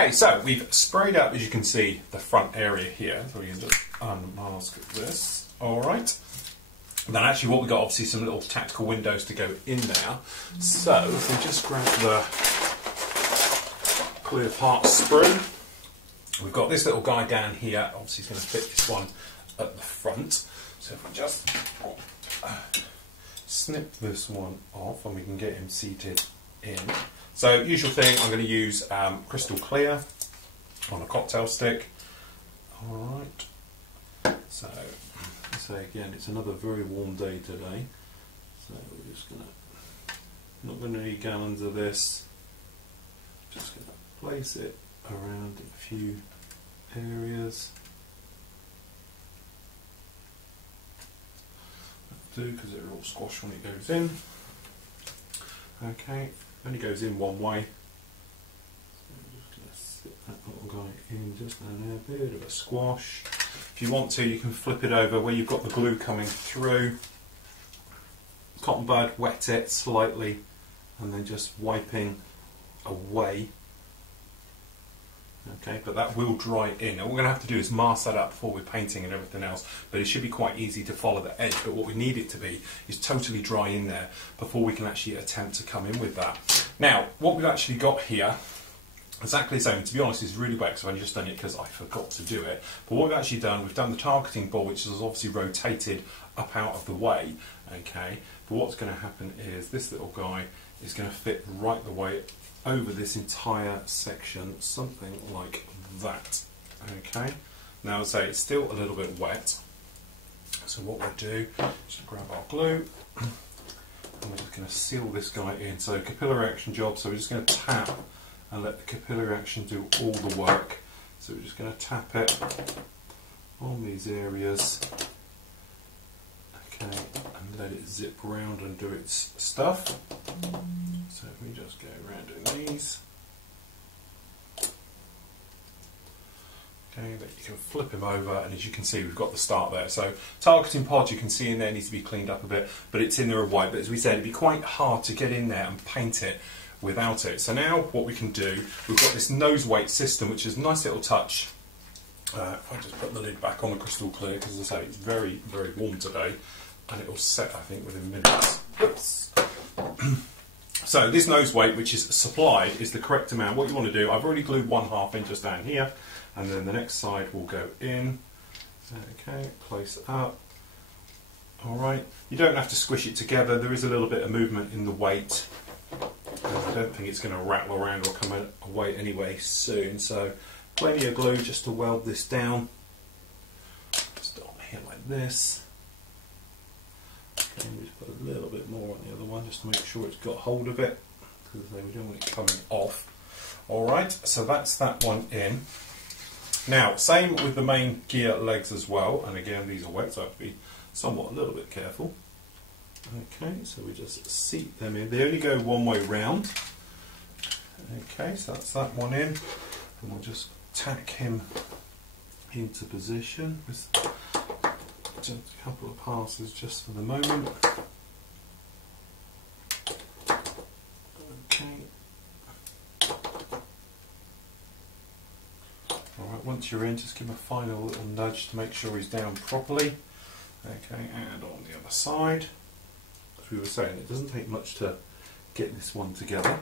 Okay, so we've sprayed up, as you can see, the front area here. So we can just unmask this. All right. And then actually what we've got, obviously, some little tactical windows to go in there. So if we just grab the clear part sprue, we've got this little guy down here. Obviously, it's going to fit this one at the front. So if we just snip this one off and we can get him seated in. So usual thing, I'm going to use crystal clear on a cocktail stick. Alright. So again, it's another very warm day today. So we're just going to, not going to need gallons of this. Just going to place it around a few areas. That'll do, because it'll all squash when it goes in. Okay, only goes in one way. So I'm just going to sit that little guy in just down there, a bit of a squash. If you want to, you can flip it over where you've got the glue coming through. Cotton bud, wet it slightly, and then just wiping away. Okay, but that will dry in. And what we're going to have to do is mask that up before we're painting and everything else, but it should be quite easy to follow the edge. But what we need it to be is totally dry in there before we can actually attempt to come in with that. Now, what we've actually got here, exactly the same. To be honest, it's really wet because I've only just done it because I forgot to do it. But what we've actually done, we've done the targeting ball, which is obviously rotated up out of the way. Okay, but what's going to happen is this little guy is going to fit right the way over this entire section, something like that. Okay, now as I say, it's still a little bit wet, so what we'll do is grab our glue and we're just going to seal this guy in. So capillary action job, so we're just going to tap and let the capillary action do all the work. So we're just going to tap it on these areas, okay, and let it zip round and do its stuff. So if we just go around doing these, okay, that you can flip him over, and as you can see, we've got the start there. So targeting pod, you can see in there, needs to be cleaned up a bit, but it's in there of white. But as we said, it'd be quite hard to get in there and paint it without it. So now what we can do, we've got this nose weight system, which is a nice little touch. If I just put the lid back on the crystal clear, because as I say, it's very, very warm today, and it will set, I think, within minutes. Oops. So this nose weight, which is supplied, is the correct amount. What you want to do, I've already glued 1/2 inch just down here, and then the next side will go in. Okay, place it up. Alright, you don't have to squish it together, there is a little bit of movement in the weight. I don't think it's going to rattle around or come away anyway soon, so plenty of glue just to weld this down. Just on here like this. And just put a little bit more on the other one just to make sure it's got hold of it, because we don't want it coming off. Alright, so that's that one in. Now, same with the main gear legs as well, and again these are wet, so I have to be somewhat a little bit careful. Okay, so we just seat them in. They only go one way round. Okay, so that's that one in, and we'll just tack him into position. Just a couple of passes just for the moment. Okay. Alright, once you're in, just give him a final little nudge to make sure he's down properly. Okay, and on the other side. As we were saying, it doesn't take much to get this one together.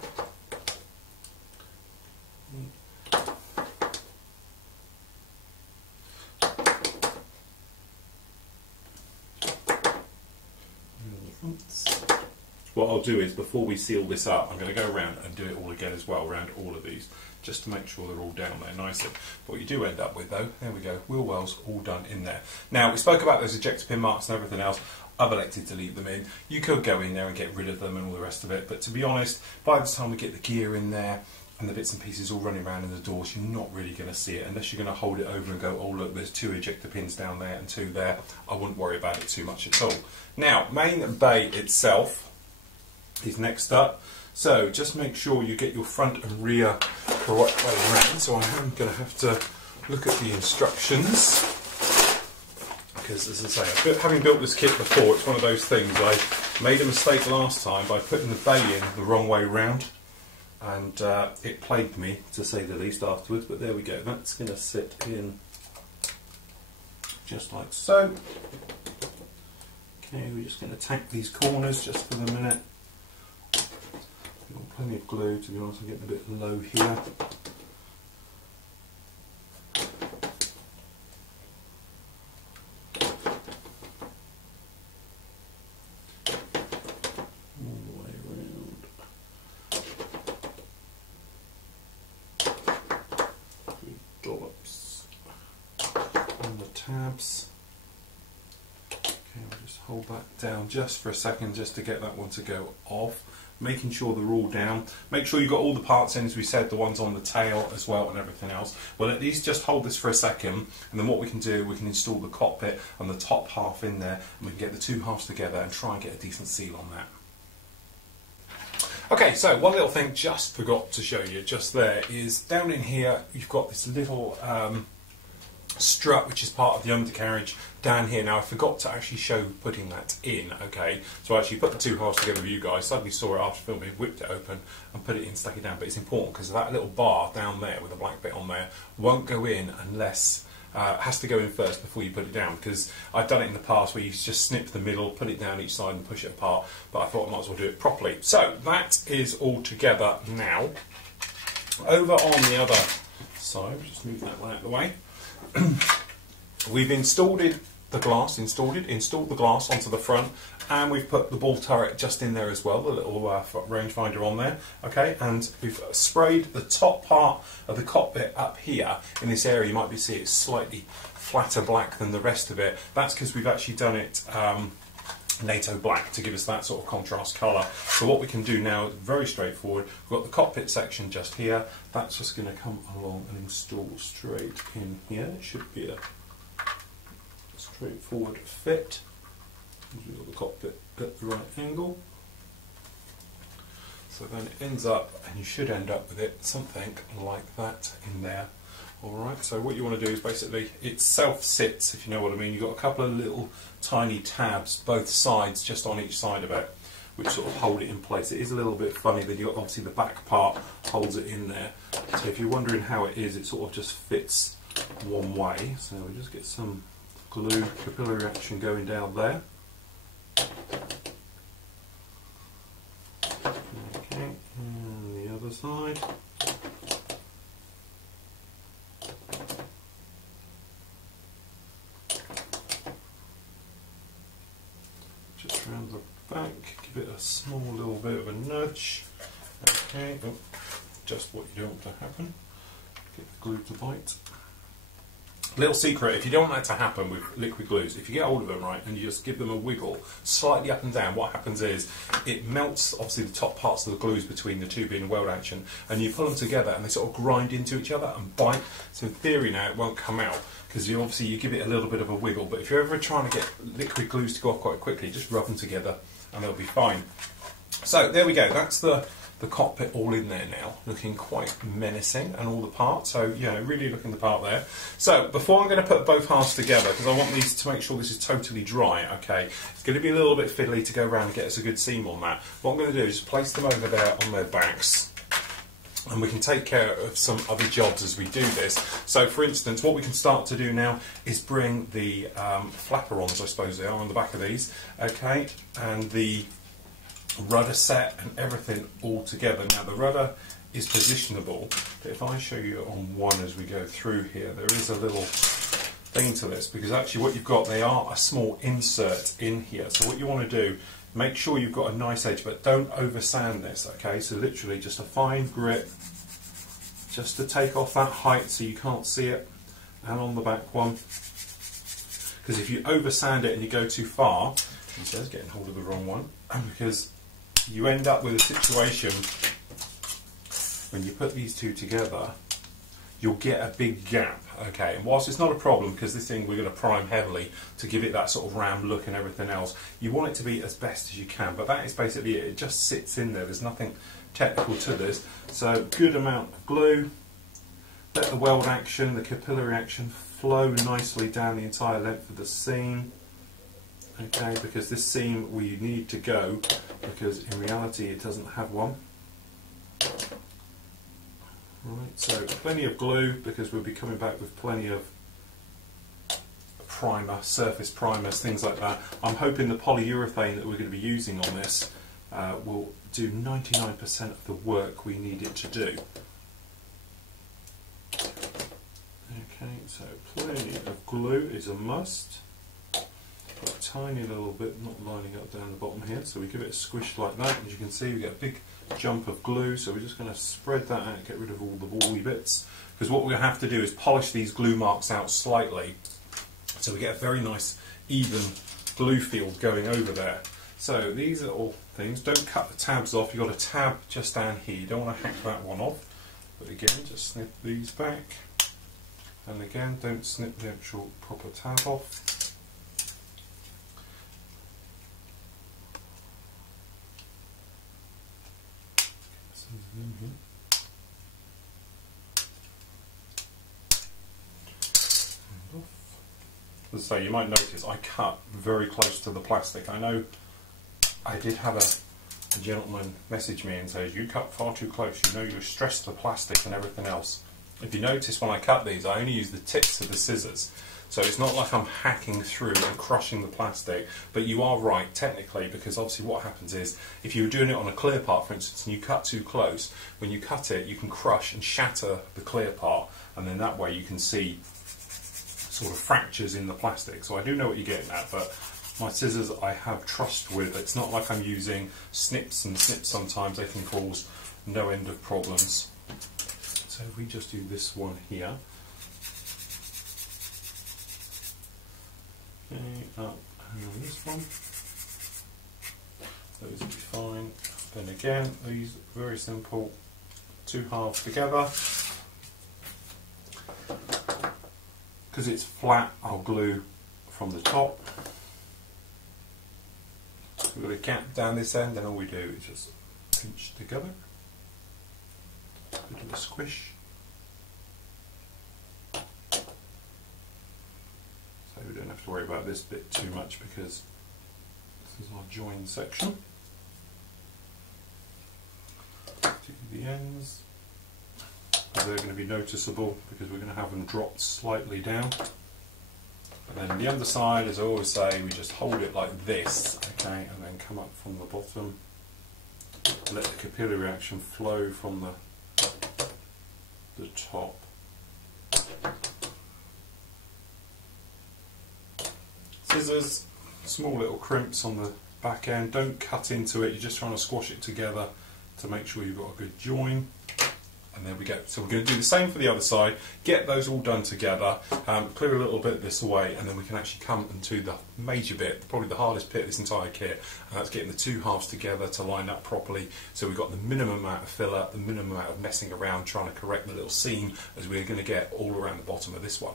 What I'll do is, before we seal this up, I'm going to go around and do it all again as well, around all of these, just to make sure they're all down there nicely. But what you do end up with, though, there we go, wheel wells all done in there. Now, we spoke about those ejector pin marks and everything else. I've elected to leave them in. You could go in there and get rid of them and all the rest of it, but to be honest, by the time we get the gear in there and the bits and pieces all running around in the doors, you're not really going to see it, unless you're going to hold it over and go, oh look, there's 2 ejector pins down there and 2 there. I wouldn't worry about it too much at all. Now, main bay itself is next up. So just make sure you get your front and rear the right way around. So I am going to have to look at the instructions, because as I say, having built this kit before, it's one of those things. I made a mistake last time by putting the bay in the wrong way round. and it plagued me to say the least afterwards, but there we go. That's going to sit in just like so. Okay, we're just going to tack these corners just for the minute. We've got plenty of glue, to be honest. I'm getting a bit low here. Tabs. Okay, I'll just hold that down just for a second just to get that one to go off, making sure they're all down. Make sure you've got all the parts in, as we said, the ones on the tail as well and everything else. Well, at least just hold this for a second, and then what we can do, we can install the cockpit and the top half in there, and we can get the two halves together and try and get a decent seal on that. Okay, so one little thing just forgot to show you just there is down in here you've got this little strut which is part of the undercarriage down here. Now I forgot to actually show putting that in, okay, so I actually put the two halves together with you guys, suddenly saw it after filming, whipped it open and put it in, stuck it down, but it's important because that little bar down there with a black bit on there won't go in unless has to go in first before you put it down, because I've done it in the past where you just snip the middle, put it down each side and push it apart, but I thought I might as well do it properly. So that is all together now. Over on the other side, just move that one out of the way. We've installed the glass onto the front, and we've put the ball turret just in there as well, the little rangefinder on there, okay, and we've sprayed the top part of the cockpit up here in this area. You might be seeing it's slightly flatter black than the rest of it. That's because we've actually done it NATO black to give us that sort of contrast colour. So what we can do now is very straightforward. We've got the cockpit section just here. That's just going to come along and install straight in here. It should be a straightforward fit. We've got the cockpit at the right angle. So then it ends up, and you should end up with it something like that in there. Alright, so what you want to do is basically, it self-sits, if you know what I mean. You've got a couple of little tiny tabs, both sides, just on each side of it, which sort of hold it in place. It is a little bit funny, then you've got obviously the back part holds it in there. So if you're wondering how it is, it sort of just fits one way. So we just get some glue capillary action going down there. Okay, and the other side. Just around the back, give it a small little bit of a nudge. Okay, oh, just what you don't want to happen. Get the glue to bite. Little secret, if you don't want that to happen with liquid glues, if you get hold of them right and you just give them a wiggle slightly up and down, what happens is it melts obviously the top parts of the glues between the two being weld action, and you pull them together and they sort of grind into each other and bite. So in theory now it won't come out because you obviously you give it a little bit of a wiggle, but if you're ever trying to get liquid glues to go off quite quickly, just rub them together and they'll be fine. So there we go, that's the cockpit all in there now, looking quite menacing, and all the parts, so yeah, really looking the part there. So before I'm going to put both halves together, because I want these to make sure this is totally dry, okay, it's going to be a little bit fiddly to go around and get us a good seam on that. What I'm going to do is place them over there on their backs, and we can take care of some other jobs as we do this. So for instance, what we can start to do now is bring the flaperons, I suppose they are, on the back of these, okay, and the rudder set and everything all together. Now the rudder is positionable, but if I show you on one as we go through here, there is a little thing to this, because actually what you've got, they are a small insert in here. So what you want to do, make sure you've got a nice edge, but don't over sand this, okay? So literally just a fine grip, just to take off that height so you can't see it, and on the back one, because if you over sand it and you go too far, he says getting hold of the wrong one, because you end up with a situation when you put these two together, you'll get a big gap, okay, and whilst it's not a problem because this thing we're going to prime heavily to give it that sort of round look and everything else, you want it to be as best as you can, but that is basically it. It just sits in there, there's nothing technical to this. So good amount of glue, let the weld action, the capillary action flow nicely down the entire length of the seam. Okay, because this seam we need to go, because in reality it doesn't have one. Right, so plenty of glue because we'll be coming back with plenty of primer, surface primers, things like that. I'm hoping the polyurethane that we're going to be using on this will do 99% of the work we need it to do. Okay, so plenty of glue is a must. Got a tiny little bit not lining up down the bottom here, so we give it a squish like that. As you can see, we get a big jump of glue, so we're just going to spread that out, get rid of all the woolly bits, because what we're going to have to do is polish these glue marks out slightly so we get a very nice even glue field going over there. So these are all things. Don't cut the tabs off. You've got a tab just down here, you don't want to hack that one off, but again just snip these back, and again don't snip the actual proper tab off. As I say, you might notice I cut very close to the plastic. I know I did have a gentleman message me and says, you cut far too close, you know you stress the plastic and everything else. If you notice when I cut these, I only use the tips of the scissors. So it's not like I'm hacking through and crushing the plastic, but you are right technically, because obviously what happens is if you were doing it on a clear part, for instance, and you cut too close, when you cut it you can crush and shatter the clear part, and then that way you can see sort of fractures in the plastic. So I do know what you're getting at, but my scissors I have trust with. It's not like I'm using snips, and snips sometimes they can cause no end of problems. So if we just do this one here, okay, up and on this one, those will be fine. Then again, these very simple, two halves together. Because it's flat, I'll glue from the top. We've got a gap down this end, and all we do is just pinch together. A bit of a squish. So we don't have to worry about this bit too much because this is our join section. Do the ends. They're going to be noticeable because we're going to have them dropped slightly down. And then the underside, as I always say, we just hold it like this, okay, and then come up from the bottom. Let the capillary action flow from the top. Scissors, small little crimps on the back end. Don't cut into it, you're just trying to squash it together to make sure you've got a good join. And there we go. So we're going to do the same for the other side, get those all done together, clear a little bit of this away, and then we can actually come into the major bit, probably the hardest bit of this entire kit, and that's getting the two halves together to line up properly, so we've got the minimum amount of filler, the minimum amount of messing around trying to correct the little seam, as we're going to get all around the bottom of this one.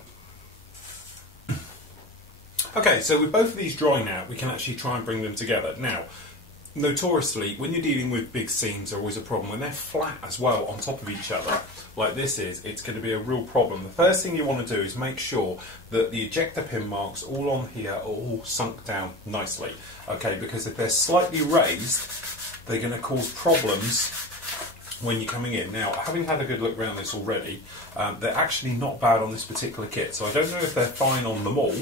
Okay, so with both of these drying out, we can actually try and bring them together. Now, notoriously, when you're dealing with big seams, there's always a problem. When they're flat as well on top of each other, like this is, it's going to be a real problem. The first thing you want to do is make sure that the ejector pin marks all on here are all sunk down nicely. Okay, because if they're slightly raised, they're going to cause problems when you're coming in. Now, having had a good look around this already, they're actually not bad on this particular kit. So I don't know if they're fine on them all,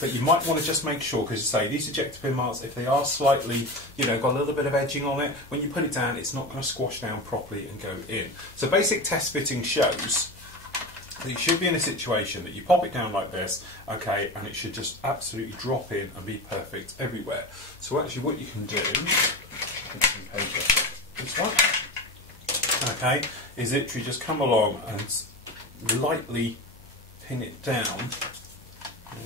but you might want to just make sure, because you say these ejector pin marks, if they are slightly, you know, got a little bit of edging on it, when you put it down, it's not going to squash down properly and go in. So basic test fitting shows that you should be in a situation that you pop it down like this, okay, and it should just absolutely drop in and be perfect everywhere. So actually what you can do, this one, okay, is literally just come along and lightly pin it down.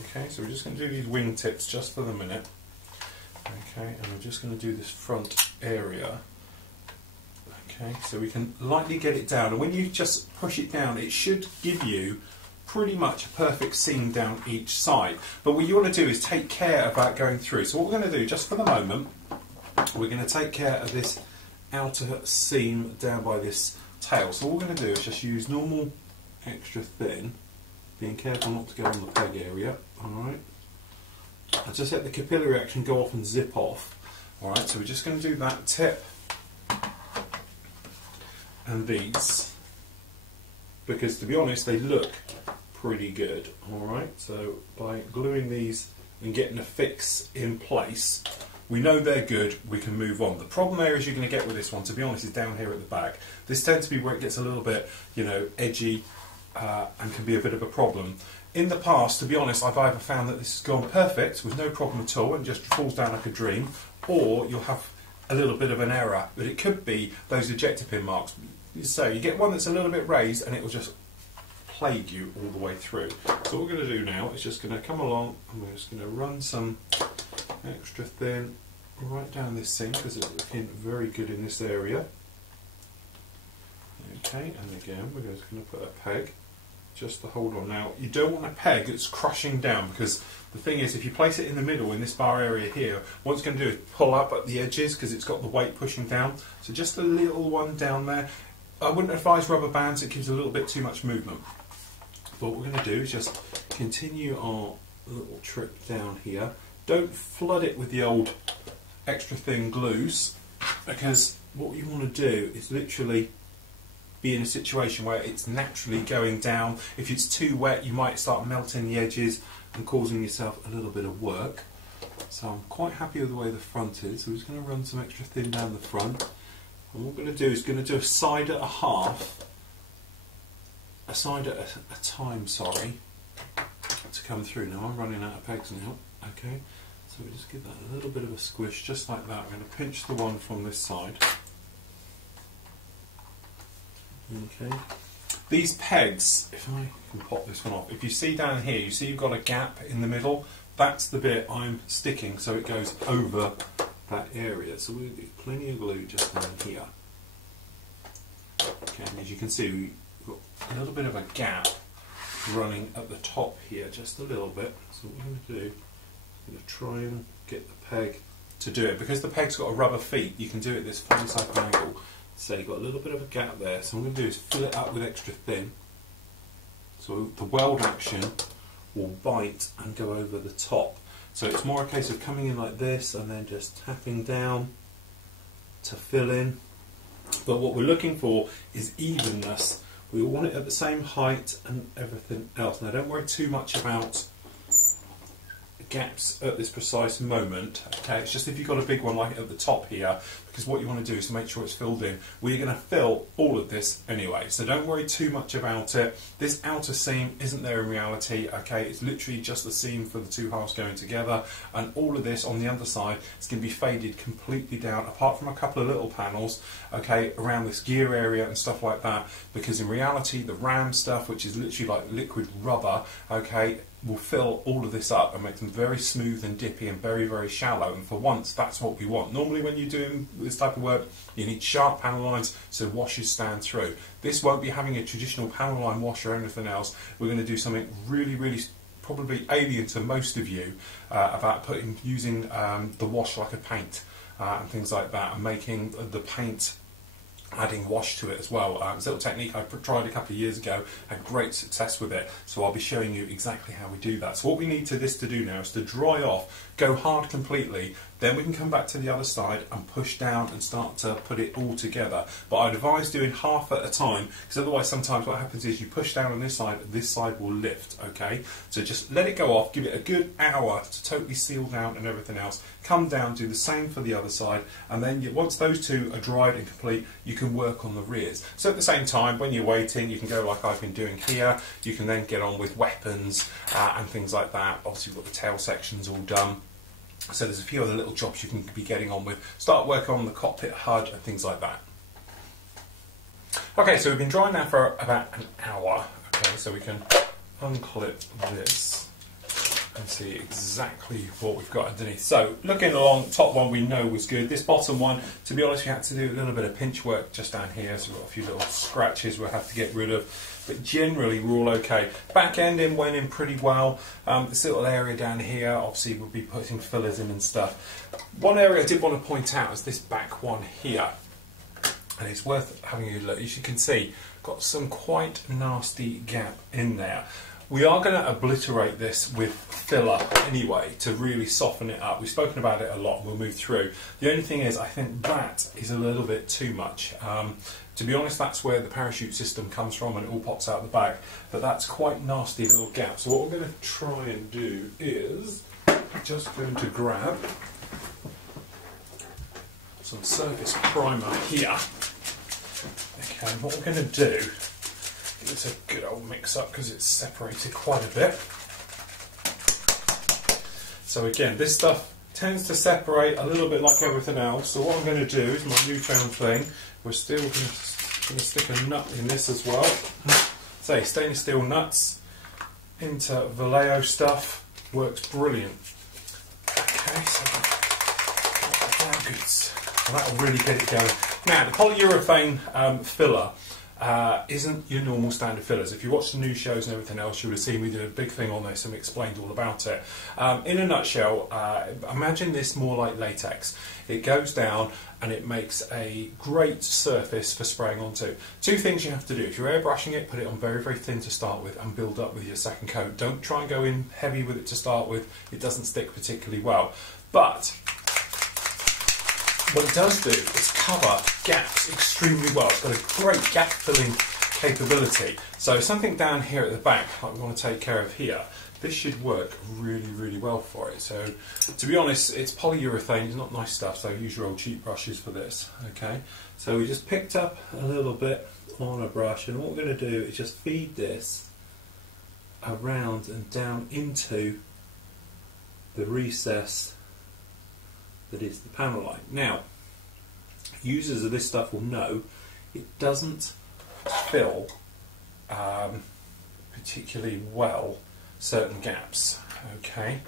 Okay, so we're just going to do these wingtips just for the minute. Okay, and we're just going to do this front area. Okay, so we can lightly get it down, and when you just push it down, it should give you pretty much a perfect seam down each side. But what you want to do is take care about going through. So what we're going to do, just for the moment, we're going to take care of this outer seam down by this tail. So what we're going to do is just use normal extra thin, being careful not to go on the peg area. Alright, I just let the capillary action go off and zip off. Alright, so we're just going to do that tip and these. because to be honest they look pretty good. Alright, so by gluing these and getting a fix in place, we know they're good, we can move on. The problem areas you're going to get with this one, to be honest, is down here at the back. This tends to be where it gets a little bit, you know, edgy and can be a bit of a problem. In the past, to be honest, I've either found that this has gone perfect with no problem at all and just falls down like a dream, or you'll have a little bit of an error, but it could be those ejector pin marks. So you get one that's a little bit raised and it will just plague you all the way through. So what we're going to do now is just going to come along and we're just going to run some extra thin right down this seam because it's looking very good in this area. Okay, and again we're just going to put a peg just to hold on. Now you don't want a peg that's crushing down, because the thing is, if you place it in the middle in this bar area here, what it's going to do is pull up at the edges because it's got the weight pushing down. So just a little one down there. I wouldn't advise rubber bands, it gives a little bit too much movement. But what we're going to do is just continue our little trip down here. Don't flood it with the old extra thin glues, because what you want to do is literally be in a situation where it's naturally going down. If it's too wet, you might start melting the edges and causing yourself a little bit of work. So I'm quite happy with the way the front is. So we're just going to run some extra thin down the front. And what we're going to do is going to do a side at a half, a side at a time, sorry, to come through. Now I'm running out of pegs now. Okay, so we just give that a little bit of a squish, just like that. We're going to pinch the one from this side. Okay. These pegs, if I can pop this one off, if you see down here, you see you've got a gap in the middle. That's the bit I'm sticking, so it goes over that area. So we'll do plenty of glue just down here. Okay, and as you can see, we've got a little bit of a gap running at the top here, just a little bit. So what we're going to do, we're going to try and get the peg to do it. Because the peg's got a rubber feet, you can do it this funny type of angle. So you've got a little bit of a gap there. So what I'm going to do is fill it up with extra thin. So the weld action will bite and go over the top. So it's more a case of coming in like this and then just tapping down to fill in. But what we're looking for is evenness. We want it at the same height and everything else. Now don't worry too much about gaps at this precise moment. Okay, it's just if you've got a big one like at the top here, because what you want to do is to make sure it's filled in. We're going to fill all of this anyway, so don't worry too much about it. This outer seam isn't there in reality. Okay, it's literally just the seam for the two halves going together, and all of this on the underside is going to be faded completely down, apart from a couple of little panels, okay, around this gear area and stuff like that, because in reality the ram stuff, which is literally like liquid rubber, okay, will fill all of this up and make them very smooth and dippy and very, very shallow. And for once, that's what we want. Normally when you're doing this type of work, you need sharp panel lines so washes stand through. This won't be having a traditional panel line wash or anything else. We're going to do something really, really probably alien to most of you about using the wash like a paint and things like that, and making the paint adding wash to it as well. It's a little technique I tried a couple of years ago, had great success with it, so I'll be showing you exactly how we do that. So what we need this to do now is to dry off, go hard completely, then we can come back to the other side and push down and start to put it all together. But I'd advise doing half at a time, because otherwise sometimes what happens is you push down on this side will lift, okay? So just let it go off, give it a good hour to totally seal down and everything else, come down, do the same for the other side, and then once those two are dried and complete, you can work on the rears. So at the same time, when you're waiting, you can go like I've been doing here. You can then get on with weapons and things like that. Obviously we've got the tail sections all done. So there's a few other little jobs you can be getting on with. Start working on the cockpit HUD and things like that. Okay, so we've been drying now for about an hour. Okay, so we can unclip this and see exactly what we've got underneath. So looking along, top one we know was good. This bottom one, to be honest, we had to do a little bit of pinch work just down here, so we've got a few little scratches we'll have to get rid of. But generally we're all okay. Back ending went in pretty well. This little area down here, obviously we'll be putting fillers in and stuff. One area I did want to point out is this back one here. And it's worth having a look. As you can see, got some quite nasty gap in there. We are going to obliterate this with filler anyway to really soften it up. We've spoken about it a lot and we'll move through. The only thing is I think that is a little bit too much. To be honest, that's where the parachute system comes from and it all pops out the back, but that's quite nasty little gap. So what we're going to try and do is just going to grab some surface primer here. Okay, and what we're going to do, it's a good old mix up because it's separated quite a bit. So again, this stuff tends to separate a little bit like everything else. So what I'm going to do is my newfound thing, we're still going to stick a nut in this as well. Say stainless steel nuts into Vallejo stuff, works brilliant. Okay, so that goods. And that'll really get it going. Now, the polyurethane filler isn't your normal standard fillers. If you watch the news shows and everything else, you would have seen we did a big thing on this and explained all about it. In a nutshell, imagine this more like latex. It goes down and it makes a great surface for spraying onto. Two things you have to do. If you're airbrushing it, put it on very, very thin to start with and build up with your second coat. Don't try and go in heavy with it to start with. It doesn't stick particularly well. But what it does do is cover gaps extremely well. It's got a great gap filling capability. So something down here at the back, like we want to take care of here, this should work really, really well for it. So to be honest, it's polyurethane, it's not nice stuff, so use your old cheap brushes for this. Okay, so we just picked up a little bit on a brush, and what we're going to do is just feed this around and down into the recess that is the panel line. Now, users of this stuff will know it doesn't fill particularly well certain gaps, okay?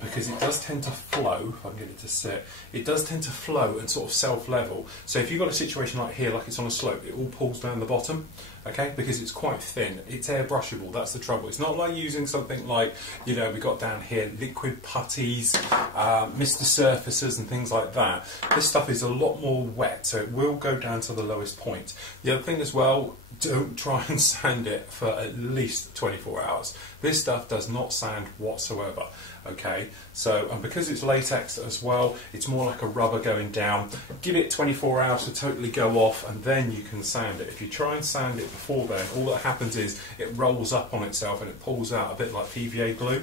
Because it does tend to flow, if I can get it to sit, it does tend to flow and sort of self-level. So if you've got a situation like here, like it's on a slope, it all pulls down the bottom, okay? Because it's quite thin. It's airbrushable, that's the trouble. It's not like using something like, you know, we got down here, liquid putties, Mr. Surfacers and things like that. This stuff is a lot more wet, so it will go down to the lowest point. The other thing as well, don't try and sand it for at least 24 hours. This stuff does not sand whatsoever. Okay, so and because it's latex as well, it's more like a rubber going down. Give it 24 hours to totally go off, and then you can sand it. If you try and sand it before then, all that happens is it rolls up on itself and it pulls out a bit like PVA glue.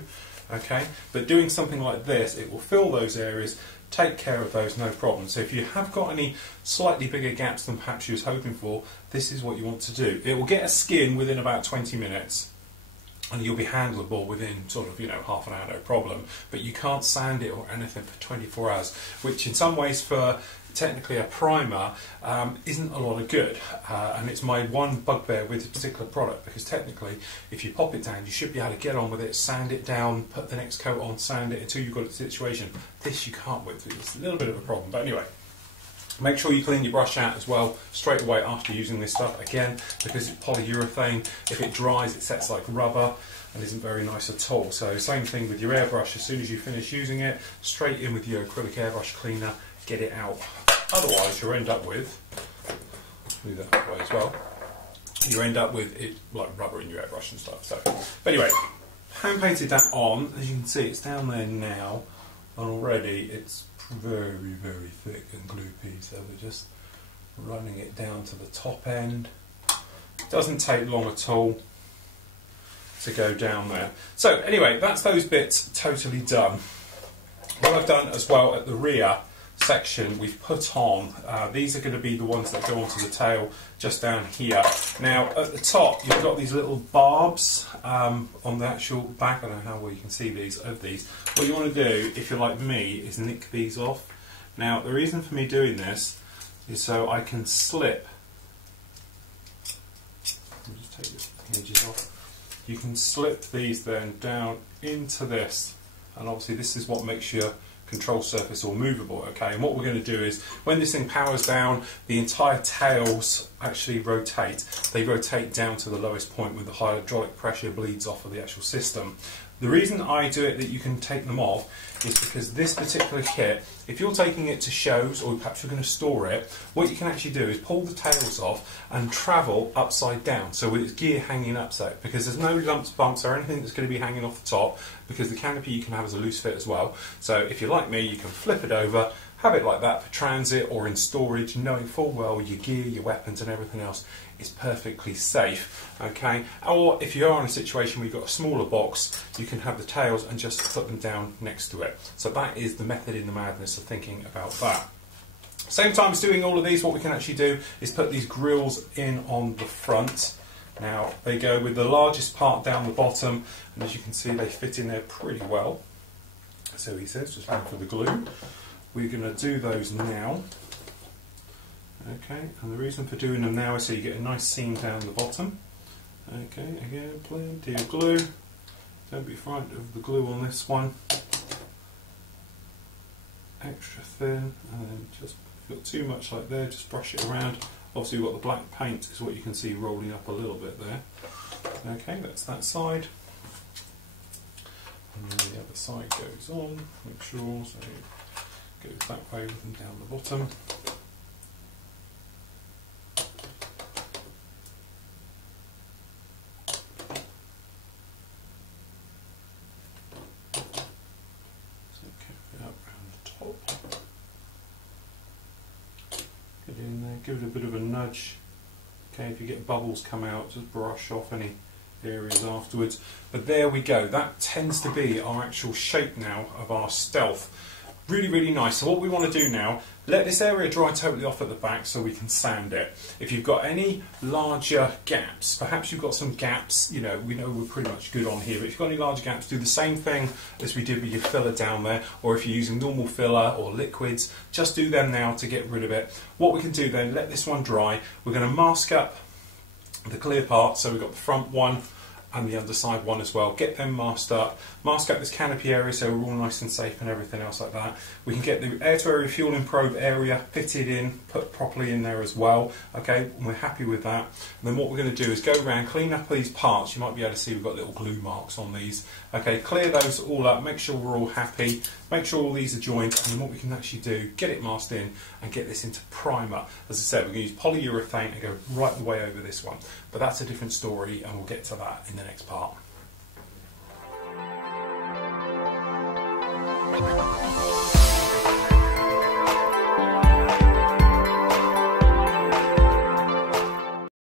Okay, but doing something like this, it will fill those areas, take care of those, no problem. So if you have got any slightly bigger gaps than perhaps you was hoping for, this is what you want to do. It will get a skin within about 20 minutes. And you'll be handleable within sort of, you know, half an hour, no problem. But you can't sand it or anything for 24 hours, which in some ways for technically a primer isn't a lot of good. And it's my one bugbear with a particular product, because technically if you pop it down, you should be able to get on with it, sand it down, put the next coat on, sand it until you've got a situation. This you can't with. It's a little bit of a problem. But anyway, make sure you clean your brush out as well straight away after using this stuff, again, because it's polyurethane. If it dries, it sets like rubber and isn't very nice at all. So same thing with your airbrush. As soon as you finish using it, straight in with your acrylic airbrush cleaner, get it out. Otherwise you'll end up with, do that way as well, you end up with it like rubber in your airbrush and stuff. So, but anyway, hand painted that on. As you can see, it's down there now, and already it's very, very thick and gloopy, so we're just running it down to the top end. Doesn't take long at all to go down there. So anyway, that's those bits totally done. What I've done as well at the rear section, we've put on, these are going to be the ones that go onto the tail just down here. Now at the top you've got these little barbs on the actual back. I don't know how well you can see these of these. What you want to do, if you're like me, is nick these off. Now the reason for me doing this is so I can slip, let me just take the edges off. You can slip these then down into this, and obviously this is what makes your control surface all movable, okay? And what we're going to do is, when this thing powers down, the entire tail's actually rotate. They rotate down to the lowest point with the hydraulic pressure bleeds off of the actual system. The reason I do it that you can take them off is because this particular kit, if you're taking it to shows or perhaps you're going to store it, what you can actually do is pull the tails off and travel upside down, so with its gear hanging upside, because there's no lumps, bumps or anything that's going to be hanging off the top, because the canopy you can have as a loose fit as well. So if you're like me, you can flip it over, have it like that for transit or in storage, knowing full well your gear, your weapons and everything else is perfectly safe, okay? Or if you are in a situation where you've got a smaller box, you can have the tails and just put them down next to it. So that is the method in the madness of thinking about that. Same time as doing all of these, what we can actually do is put these grills in on the front. Now they go with the largest part down the bottom, and as you can see they fit in there pretty well. So he says, just looking for the glue. We're going to do those now. Okay, and the reason for doing them now is so you get a nice seam down the bottom. Okay, again, plenty of glue. Don't be frightened of the glue on this one. Extra thin, and then just, if you've got too much like there, just brush it around. Obviously you've got the black paint, is what you can see rolling up a little bit there. Okay, that's that side. And then the other side goes on, make sure, so it goes that way with them down the bottom. Get in there, give it a bit of a nudge. Okay, if you get bubbles come out, just brush off any areas afterwards. But there we go, that tends to be our actual shape now of our stealth. Really, really nice. So what we want to do now, let this area dry totally off at the back so we can sand it. If you've got any larger gaps, perhaps you've got some gaps, you know, we know we're pretty much good on here, but if you've got any large gaps, do the same thing as we did with your filler down there, or if you're using normal filler or liquids, just do them now to get rid of it. What we can do then, let this one dry, we're going to mask up the clear part, so we've got the front one and the underside one as well. Get them masked up. Mask up this canopy area so we're all nice and safe and everything else like that. We can get the air-to-area fueling probe area fitted in, put properly in there as well. Okay, and we're happy with that. And then what we're going to do is go around, clean up these parts. You might be able to see we've got little glue marks on these. Okay, clear those all up, make sure we're all happy, make sure all these are joined, and then what we can actually do, get it masked in and get this into primer. As I said, we're going to use polyurethane and go right the way over this one. But that's a different story and we'll get to that in the next part.